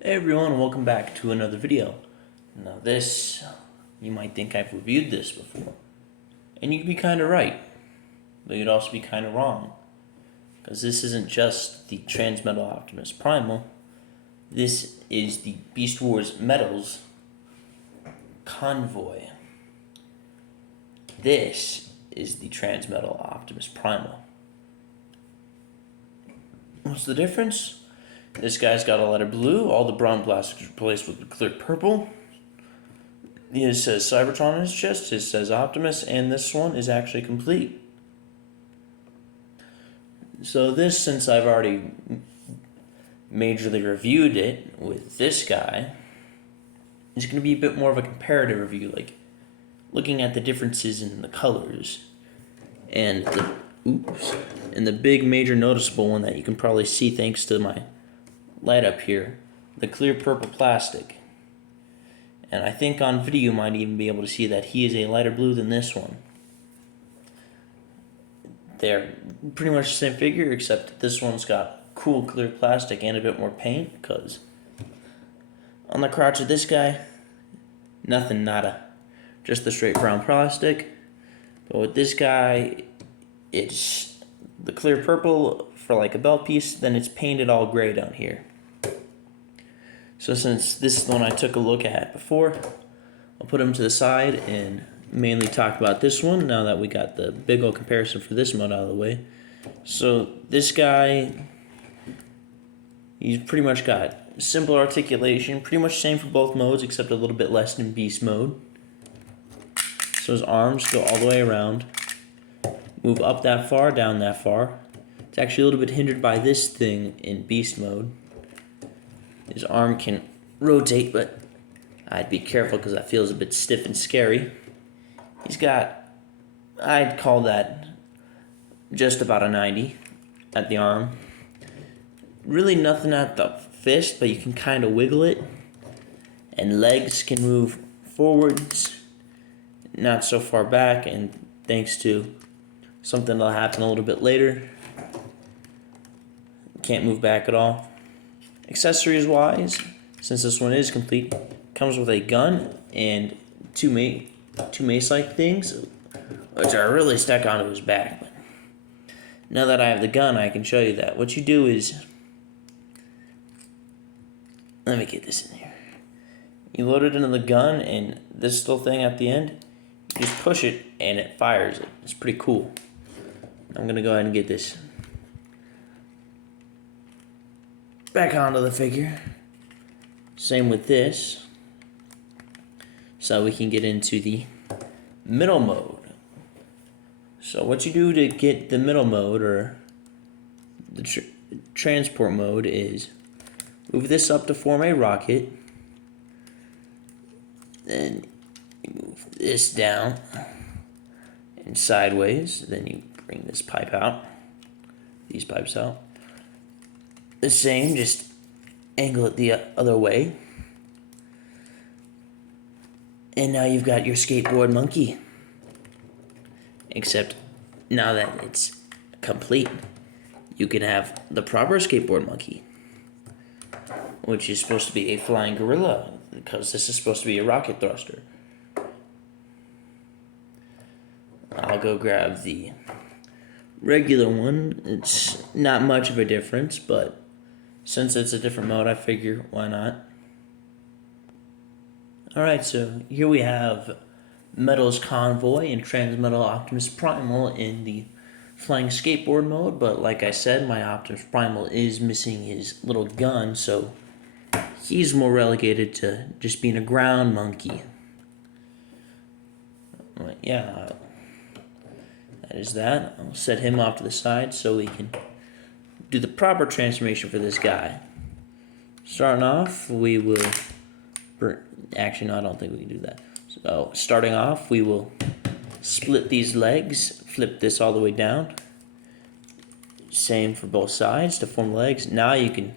Hey everyone, welcome back to another video. Now this, you might think I've reviewed this before. And you'd be kind of right, but you'd also be kind of wrong. Because this isn't just the Transmetal Optimus Primal, this is the Beast Wars Metals Convoy. This is the Transmetal Optimus Primal. What's the difference? This guy's got a lighter blue, all the brown plastic is replaced with clear purple. His says Cybertron on his chest, his says Optimus, and this one is actually complete. So this, since I've already majorly reviewed it with this guy, is going to be a bit more of a comparative review, like looking at the differences in the colors. And the big major noticeable one that you can probably see thanks to my light up here, the clear purple plastic. And I think on video you might even be able to see that he is a lighter blue than this one. They're pretty much the same figure, except that this one's got cool clear plastic and a bit more paint, because on the crotch of this guy, nothing, nada. Just the straight brown plastic. But with this guy, it's the clear purple for like a belt piece, then it's painted all gray down here. So since this is the one I took a look at before, I'll put him to the side and mainly talk about this one now that we got the big old comparison for this mode out of the way. So this guy, he's pretty much got simple articulation, pretty much same for both modes except a little bit less in beast mode. So his arms go all the way around, move up that far, down that far. It's actually a little bit hindered by this thing in beast mode. His arm can rotate, but I'd be careful because that feels a bit stiff and scary. He's got, I'd call that just about a 90 at the arm. Really nothing at the fist, but you can kind of wiggle it. And legs can move forwards, not so far back, and thanks to something that'll happen a little bit later, can't move back at all. Accessories wise, since this one is complete, comes with a gun and two mace-like things, which are really stuck onto his back. But now that I have the gun, I can show you that. What you do is, let me get this in here. You load it into the gun, and this little thing at the end, you just push it, and it fires it. It's pretty cool. I'm gonna go ahead and get this back onto the figure. Same with this. So we can get into the middle mode. So what you do to get the middle mode, or the transport mode, is move this up to form a rocket. Then you move this down and sideways. Then you bring this pipe out. These pipes out. The same, just angle it the other way. And now you've got your skateboard monkey. Except now that it's complete, you can have the proper skateboard monkey, which is supposed to be a flying gorilla, because this is supposed to be a rocket thruster. I'll go grab the regular one. It's not much of a difference, but since it's a different mode, I figure why not. Alright, so here we have Metals Convoy and Transmetal Optimus Primal in the flying skateboard mode, but like I said, my Optimus Primal is missing his little gun, so he's more relegated to just being a ground monkey. Yeah, that is that. I'll set him off to the side so we can do the proper transformation for this guy. Starting off, we will... Actually, no, I don't think we can do that. So, starting off, we will split these legs, flip this all the way down. Same for both sides to form legs. Now you can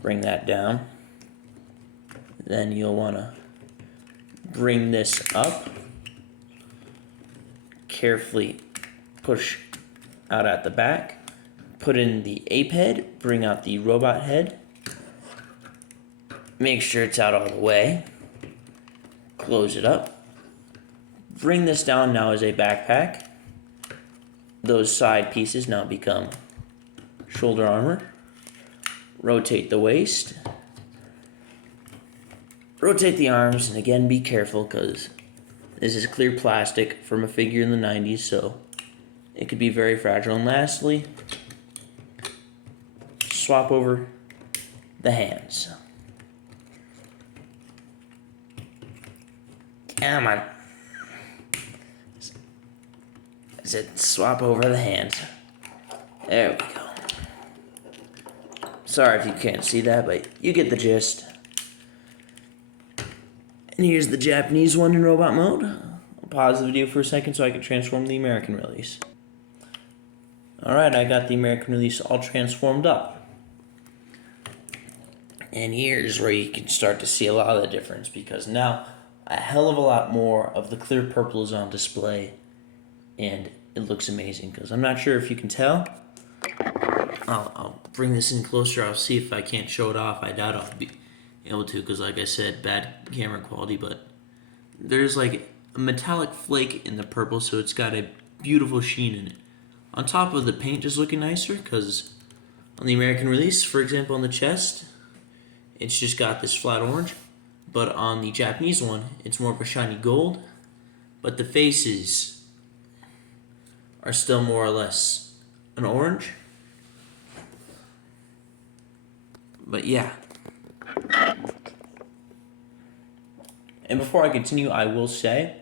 bring that down. Then you'll want to bring this up. Carefully push out at the back. Put in the ape head, bring out the robot head. Make sure it's out all the way. Close it up. Bring this down now as a backpack. Those side pieces now become shoulder armor. Rotate the waist. Rotate the arms, and again, be careful because this is clear plastic from a figure in the 90s, so it could be very fragile. And lastly, swap over the hands. Come on. I said swap over the hands. There we go. Sorry if you can't see that, but you get the gist. And here's the Japanese one in robot mode. I'll pause the video for a second so I can transform the American release. Alright, I got the American release all transformed up. And here's where you can start to see a lot of the difference, because now a hell of a lot more of the clear purple is on display, and it looks amazing. Because I'm not sure if you can tell. I'll bring this in closer. I'll see if I can't show it off. I doubt I'll be able to, because like I said, bad camera quality, but there's like a metallic flake in the purple, so it's got a beautiful sheen in it. On top of the paint just looking nicer, because on the American release, for example, on the chest, it's just got this flat orange, but on the Japanese one, it's more of a shiny gold, but the faces are still more or less an orange. But yeah. And before I continue, I will say,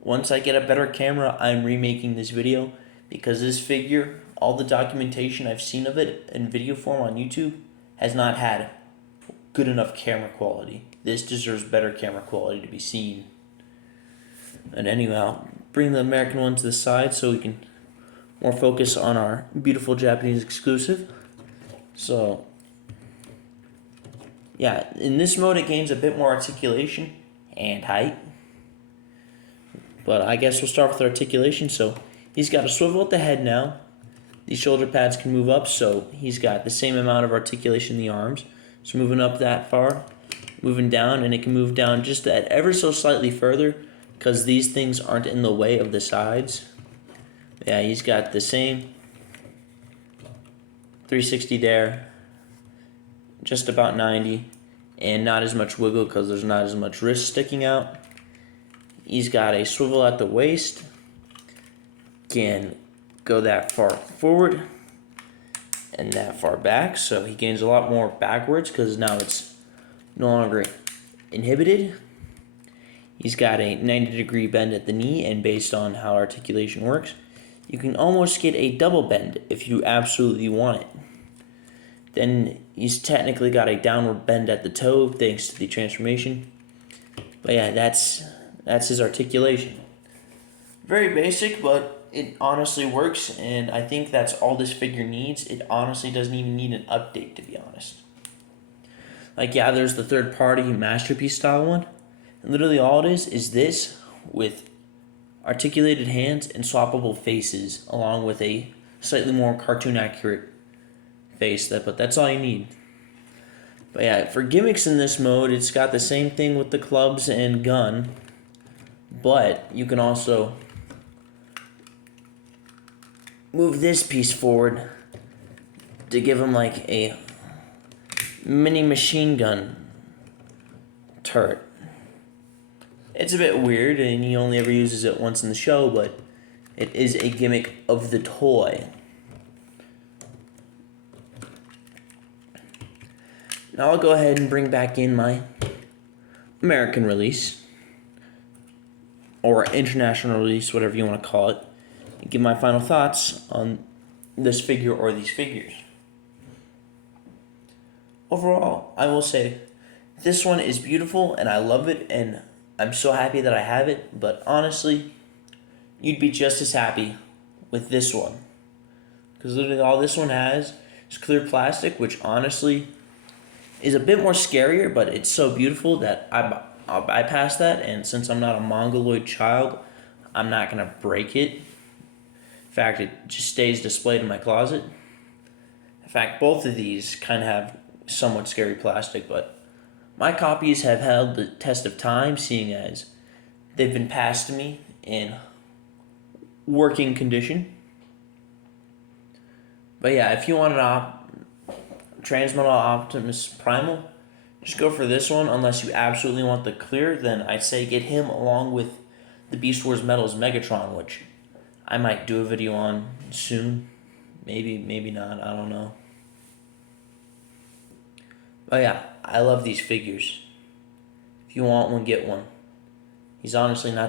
once I get a better camera, I'm remaking this video, because this figure, all the documentation I've seen of it in video form on YouTube, has not had good enough camera quality. This deserves better camera quality to be seen. And anyway, I'll bring the American one to the side so we can more focus on our beautiful Japanese exclusive. So, yeah, in this mode it gains a bit more articulation and height. But I guess we'll start with articulation. So he's got a swivel at the head now. These shoulder pads can move up, so he's got the same amount of articulation in the arms. So moving up that far, moving down, and it can move down just that ever so slightly further, because these things aren't in the way of the sides. Yeah, he's got the same 360 there, just about 90, and not as much wiggle because there's not as much wrist sticking out. He's got a swivel at the waist, can go that far forward and that far back, so he gains a lot more backwards because now it's no longer inhibited. He's got a 90-degree bend at the knee, and based on how articulation works, you can almost get a double bend if you absolutely want it. Then he's technically got a downward bend at the toe thanks to the transformation. But yeah, that's his articulation. Very basic, but it honestly works, and I think that's all this figure needs. It honestly doesn't even need an update, to be honest. Like, yeah, there's the third-party Masterpiece style one, and literally all it is this with articulated hands and swappable faces, along with a slightly more cartoon-accurate face. But that's all you need. But yeah, for gimmicks in this mode, it's got the same thing with the clubs and gun, but you can also move this piece forward to give him like a mini machine gun turret. It's a bit weird, and he only ever uses it once in the show, but it is a gimmick of the toy. Now I'll go ahead and bring back in my American release, or international release, whatever you want to call it, and give my final thoughts on this figure or these figures. Overall, I will say this one is beautiful and I love it, and I'm so happy that I have it, but honestly, you'd be just as happy with this one, because literally all this one has is clear plastic, which honestly is a bit more scarier, but it's so beautiful that I'll bypass that, and since I'm not a mongoloid child, I'm not going to break it. In fact, it just stays displayed in my closet. In fact, both of these kind of have somewhat scary plastic, but My copies have held the test of time, seeing as they've been passed to me in working condition. But yeah, if you want an Transmetal Optimus Primal, just go for this one. Unless you absolutely want the clear, then I'd say get him along with the Beast Wars Metals Megatron, which I might do a video on soon. Maybe not. I don't know. But yeah, I love these figures. If you want one, get one. He's honestly not that